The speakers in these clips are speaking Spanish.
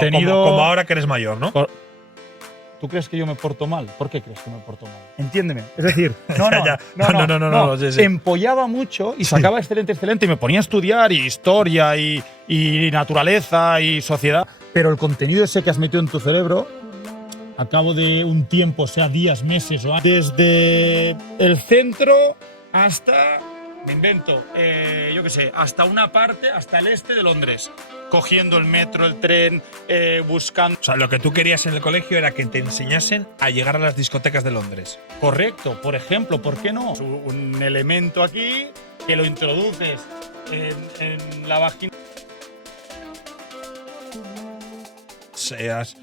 Como ahora que eres mayor, ¿no? ¿Tú crees que yo me porto mal? ¿Por qué crees que me porto mal? Entiéndeme. Es decir, No, sí. Empollaba mucho y sacaba excelente y me ponía a estudiar y historia y naturaleza y sociedad. Pero el contenido ese que has metido en tu cerebro, a cabo de un tiempo, sea días, meses o años, desde el centro hasta, me invento, yo qué sé, hasta una parte, hasta el este de Londres. Cogiendo el metro, el tren, buscando… O sea, lo que tú querías en el colegio era que te enseñasen a llegar a las discotecas de Londres. Correcto, por ejemplo, ¿por qué no? Un elemento aquí que lo introduces en la vagina.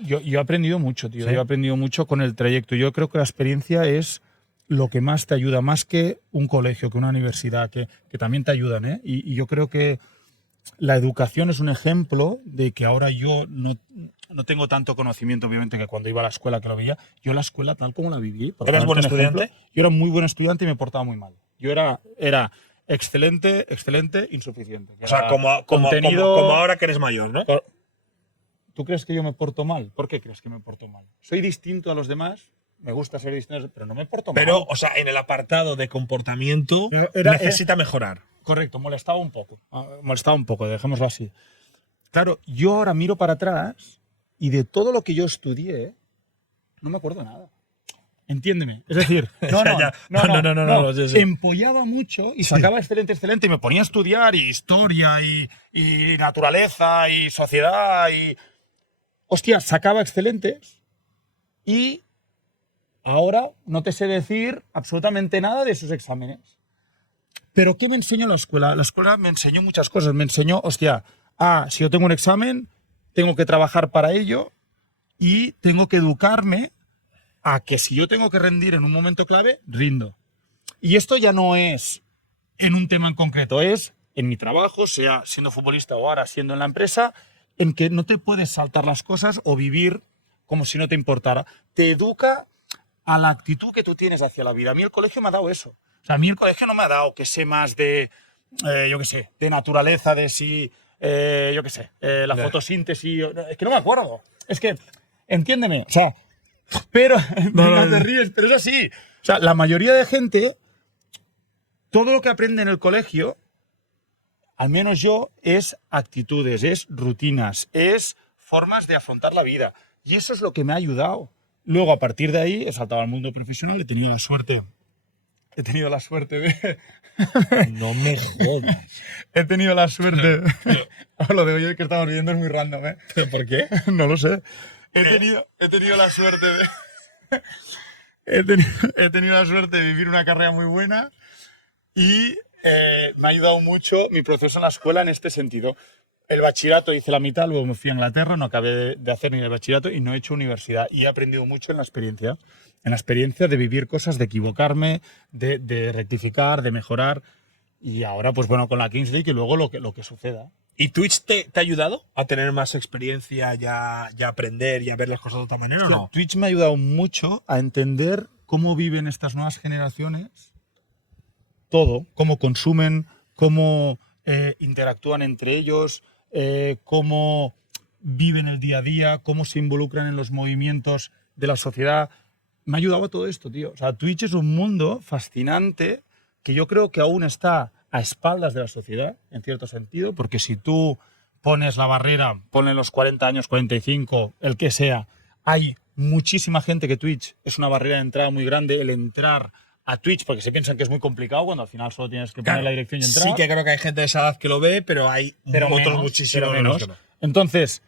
Yo he aprendido mucho, tío. ¿Sí? Yo he aprendido mucho con el trayecto. Yo creo que la experiencia es lo que más te ayuda, más que un colegio, que una universidad, que también te ayudan, ¿eh? Y yo creo que la educación es un ejemplo de que ahora yo no tengo tanto conocimiento, obviamente, que cuando iba a la escuela que lo veía. Yo la escuela tal como la viví. ¿Eras buen estudiante? Yo era muy buen estudiante y me portaba muy mal. Yo era excelente, insuficiente. O sea, como ahora que eres mayor, ¿no? ¿Tú crees que yo me porto mal? ¿Por qué crees que me porto mal? Soy distinto a los demás, me gusta ser distinto, pero no me porto mal. Pero, o sea, en el apartado de comportamiento necesita mejorar. Correcto, molestaba un poco, dejémoslo así. Claro, yo ahora miro para atrás y de todo lo que yo estudié, no me acuerdo nada. Entiéndeme. Es decir, no. Sí. Empollaba mucho y sacaba excelente y me ponía a estudiar y historia y naturaleza y sociedad y… Hostia, sacaba excelentes y ahora no te sé decir absolutamente nada de esos exámenes. ¿Pero qué me enseñó la escuela? La escuela me enseñó muchas cosas. Me enseñó, hostia, si yo tengo un examen, tengo que trabajar para ello y tengo que educarme a que si yo tengo que rendir en un momento clave, rindo. Y esto ya no es en un tema en concreto, es en mi trabajo, sea siendo futbolista o ahora siendo en la empresa, en que no te puedes saltar las cosas o vivir como si no te importara. Te educa a la actitud que tú tienes hacia la vida. A mí el colegio me ha dado eso. O sea, a mí el colegio no me ha dado que sé más de, yo qué sé, de naturaleza, de si, yo qué sé, la fotosíntesis. Es que no me acuerdo. Es que, entiéndeme, o sea, pero no te ríes, pero es así. O sea, la mayoría de gente, todo lo que aprende en el colegio, al menos yo, es actitudes, es rutinas, es formas de afrontar la vida. Y eso es lo que me ha ayudado. Luego, a partir de ahí, he saltado al mundo profesional, he tenido la suerte de… No me jodas. He tenido la suerte… Lo de hoy que estamos viendo es muy random, ¿eh? ¿Por qué? No lo sé. He tenido la suerte de… he tenido la suerte de vivir una carrera muy buena y me ha ayudado mucho mi proceso en la escuela en este sentido. El bachillerato hice la mitad, luego me fui a Inglaterra, no acabé de hacer ni el bachillerato y no he hecho universidad. Y he aprendido mucho en la experiencia de vivir cosas, de equivocarme, de rectificar, de mejorar. Y ahora, pues bueno, con la Kings League y luego lo que suceda. ¿Y Twitch te ha ayudado a tener más experiencia, ya aprender y a ver las cosas de otra manera o no? Twitch me ha ayudado mucho a entender cómo viven estas nuevas generaciones, todo, cómo consumen, cómo interactúan entre ellos, cómo viven el día a día, cómo se involucran en los movimientos de la sociedad. Me ha ayudado a todo esto, tío. O sea, Twitch es un mundo fascinante que yo creo que aún está a espaldas de la sociedad, en cierto sentido, porque si tú pones la barrera, ponen los 40 años, 45, el que sea, hay muchísima gente que Twitch es una barrera de entrada muy grande, el entrar a Twitch, porque se piensan que es muy complicado cuando al final solo tienes que poner la dirección y entrar. Sí que creo que hay gente de esa edad que lo ve, pero hay otros muchísimos menos que no. Entonces,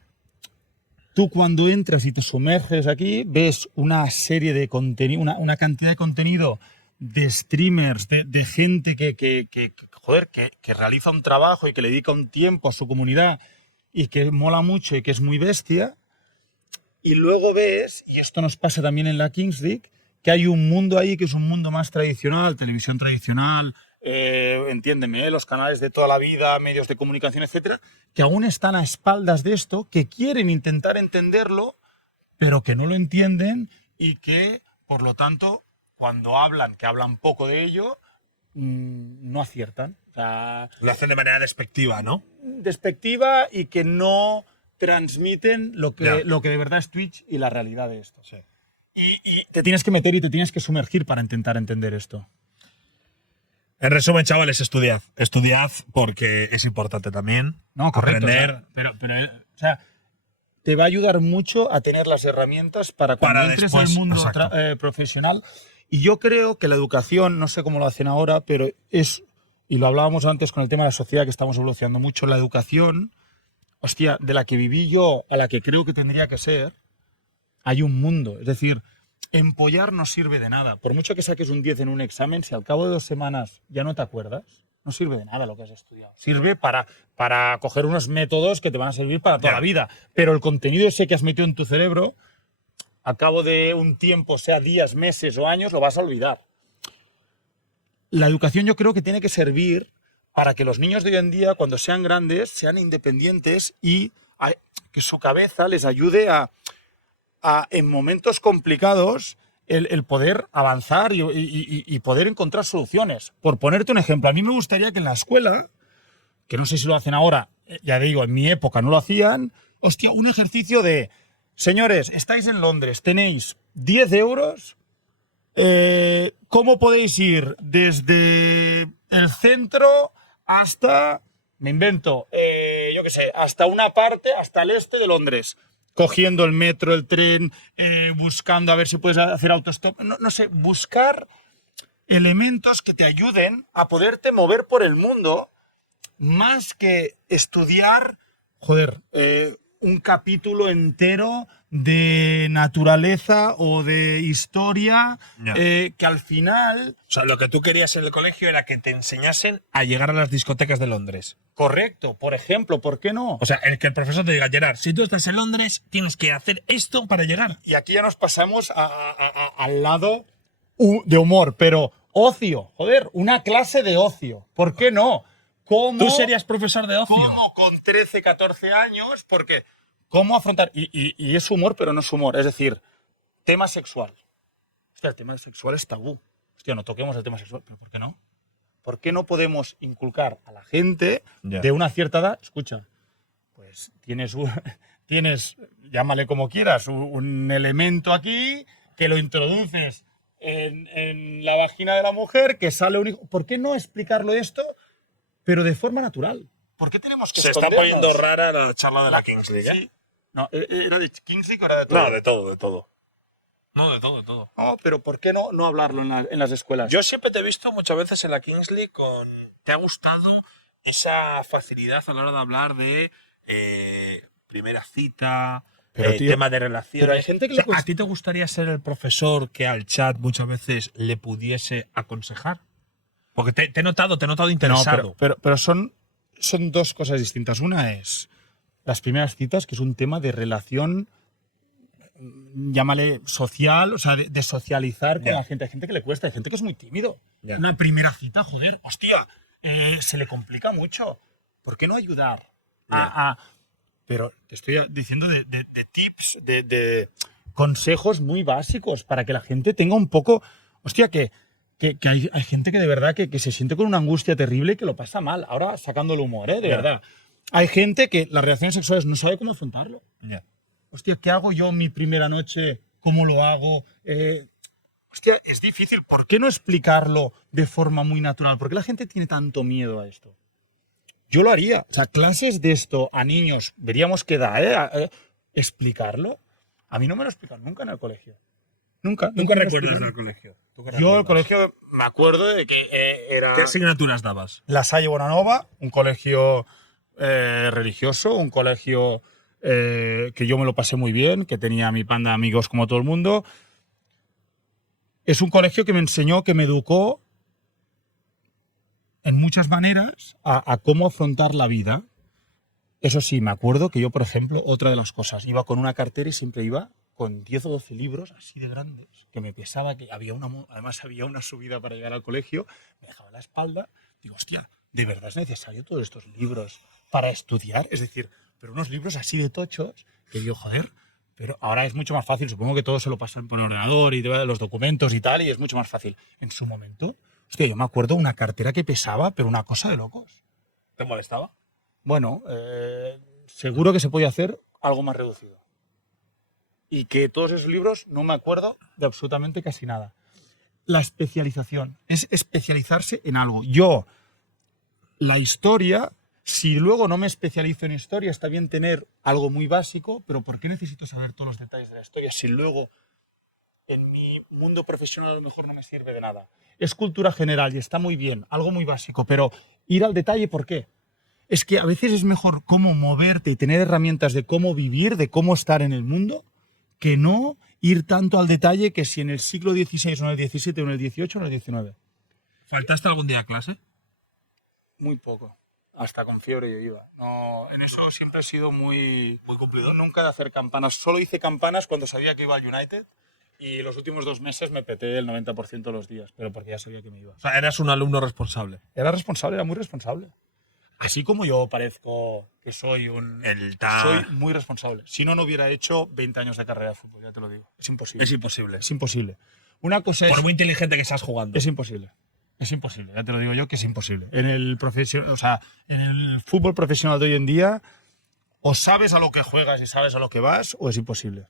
tú cuando entras y te sumerges aquí, ves una serie de contenido, una cantidad de contenido de streamers, de gente que realiza un trabajo y que le dedica un tiempo a su comunidad y que mola mucho y que es muy bestia. Y luego ves, y esto nos pasa también en la Kings League, que hay un mundo ahí que es un mundo más tradicional, televisión tradicional, entiéndeme, los canales de toda la vida, medios de comunicación, etcétera, que aún están a espaldas de esto, que quieren intentar entenderlo, pero que no lo entienden y que, por lo tanto, cuando hablan, que hablan poco de ello, no aciertan. O sea, lo hacen de manera despectiva, ¿no? Despectiva y que no transmiten lo Ya. que de verdad es Twitch y la realidad de esto. Sí. Y te tienes que meter y te tienes que sumergir para intentar entender esto. En resumen, chavales, estudiad. Estudiad porque es importante también. No, correcto. Aprender. O sea, te va a ayudar mucho a tener las herramientas para cuando Para entres después, al mundo exacto. profesional. Y yo creo que la educación, no sé cómo lo hacen ahora, pero es, y lo hablábamos antes con el tema de la sociedad, que estamos evolucionando mucho, la educación, hostia, de la que viví yo a la que creo que tendría que ser, hay un mundo. Es decir, empollar no sirve de nada. Por mucho que saques un 10 en un examen, si al cabo de 2 semanas ya no te acuerdas, no sirve de nada lo que has estudiado. Sirve para coger unos métodos que te van a servir para toda Ya. la vida. Pero el contenido ese que has metido en tu cerebro, al cabo de un tiempo, sea días, meses o años, lo vas a olvidar. La educación yo creo que tiene que servir para que los niños de hoy en día, cuando sean grandes, sean independientes y que su cabeza les ayude a en momentos complicados, el poder avanzar y poder encontrar soluciones. Por ponerte un ejemplo, a mí me gustaría que en la escuela, que no sé si lo hacen ahora, ya digo, en mi época no lo hacían, hostia, un ejercicio de, señores, estáis en Londres, tenéis 10 euros, ¿cómo podéis ir desde el centro hasta, me invento, yo qué sé, hasta una parte, hasta el este de Londres? Cogiendo el metro, el tren, buscando a ver si puedes hacer autostop. No sé, buscar elementos que te ayuden a poderte mover por el mundo más que estudiar, un capítulo entero de naturaleza o de historia Ya. que al final... O sea, lo que tú querías en el colegio era que te enseñasen a llegar a las discotecas de Londres. Correcto, por ejemplo, ¿por qué no? O sea, el que el profesor te diga, Gerard, si tú estás en Londres, tienes que hacer esto para llegar. Y aquí ya nos pasamos al lado de humor, pero ocio, una clase de ocio. ¿Por qué no? ¿Cómo, Tú serías profesor de ocio. cómo con 13, 14 años? Porque, ¿cómo afrontar? Y es humor, pero no es humor. Es decir, tema sexual. Hostia, el tema sexual es tabú. Hostia, no toquemos el tema sexual. ¿Pero por qué no? ¿Por qué no podemos inculcar a la gente Ya. de una cierta edad? Escucha, pues tienes, llámale como quieras, un elemento aquí que lo introduces en la vagina de la mujer, que sale un hijo. ¿Por qué no explicarlo esto, pero de forma natural? ¿Por qué tenemos que Se está escondernos? poniendo rara la charla de la Kingsley, ¿ya? Sí. No, ¿era de Kingsley o era de todo? No, de todo, de todo. No, de todo, de todo. No, pero ¿por qué no hablarlo en las escuelas? Yo siempre te he visto muchas veces en la Kingsley con... ¿Te ha gustado esa facilidad a la hora de hablar de primera cita, Pero, tío, tema de relaciones? pero hay gente que O sea, le cuesta- ¿a ti te gustaría ser el profesor que al chat muchas veces le pudiese aconsejar? Porque te he notado No, interesado. pero son dos cosas distintas. Una es las primeras citas, que es un tema de relación, llámale social, o sea, de socializar con Ya. la gente. Hay gente que le cuesta, hay gente que es muy tímido. Ya. Una primera cita, hostia, se le complica mucho. ¿Por qué no ayudar Ya. Pero te estoy diciendo de tips, de consejos muy básicos para que la gente tenga un poco... Hostia, que hay gente que de verdad que se siente con una angustia terrible y que lo pasa mal. Ahora sacando el humor, de Ya. verdad. Hay gente que las relaciones sexuales no sabe cómo afrontarlo. Ya. Hostia, ¿qué hago yo en mi primera noche? ¿Cómo lo hago? Hostia, es difícil. ¿Por qué no explicarlo de forma muy natural? ¿Por qué la gente tiene tanto miedo a esto? Yo lo haría. O sea, clases de esto a niños, veríamos qué da, explicarlo. A mí no me lo explican nunca en el colegio. Nunca. ¿Tú qué me lo recuerdas explican. del colegio? ¿Tú qué Yo recuerdas? el colegio me acuerdo de que era ¿Qué asignaturas dabas? La Salle Bonanova, un colegio religioso, un colegio que yo me lo pasé muy bien, que tenía mi panda de amigos como todo el mundo. Es un colegio que me enseñó, que me educó en muchas maneras a cómo afrontar la vida. Eso sí, me acuerdo que yo, por ejemplo, otra de las cosas, iba con una cartera y siempre iba con 10 o 12 libros así de grandes, que me pesaba, que además había una subida para llegar al colegio, me dejaba la espalda, digo, hostia, ¿de verdad es necesario todos estos libros para estudiar? Es decir, pero unos libros así de tochos, que digo, joder, pero ahora es mucho más fácil, supongo que todos se lo pasan por ordenador y los documentos y tal, y es mucho más fácil. En su momento, hostia, yo me acuerdo una cartera que pesaba, pero una cosa de locos. ¿Te molestaba? Bueno, seguro que se puede hacer algo más reducido. Y que todos esos libros no me acuerdo de absolutamente casi nada. La especialización es especializarse en algo. Yo, la historia, si luego no me especializo en historia, está bien tener algo muy básico, pero ¿por qué necesito saber todos los detalles de la historia si luego en mi mundo profesional a lo mejor no me sirve de nada? Es cultura general y está muy bien, algo muy básico, pero ir al detalle, ¿por qué? Es que a veces es mejor cómo moverte y tener herramientas de cómo vivir, de cómo estar en el mundo, que no ir tanto al detalle que si en el siglo XVI o en el XVII o en el XVIII o en el XIX. ¿Faltaste algún día a clase? Muy poco. Hasta con fiebre yo iba. No, en eso siempre he sido muy cumplidor. Nunca de hacer campanas. Solo hice campanas cuando sabía que iba al United y los últimos 2 meses me peté el 90% de los días, pero porque ya sabía que me iba. O sea, eras un alumno responsable. Era responsable, era muy responsable. Así como yo parezco que soy soy muy responsable. Si no, no hubiera hecho 20 años de carrera de fútbol, ya te lo digo. Es imposible. Es imposible. Es imposible. Una cosa Por es... muy inteligente que seas jugando. Es imposible. Es imposible, ya te lo digo yo que es imposible. En el fútbol profesional de hoy en día, o sabes a lo que juegas y sabes a lo que vas, o es imposible.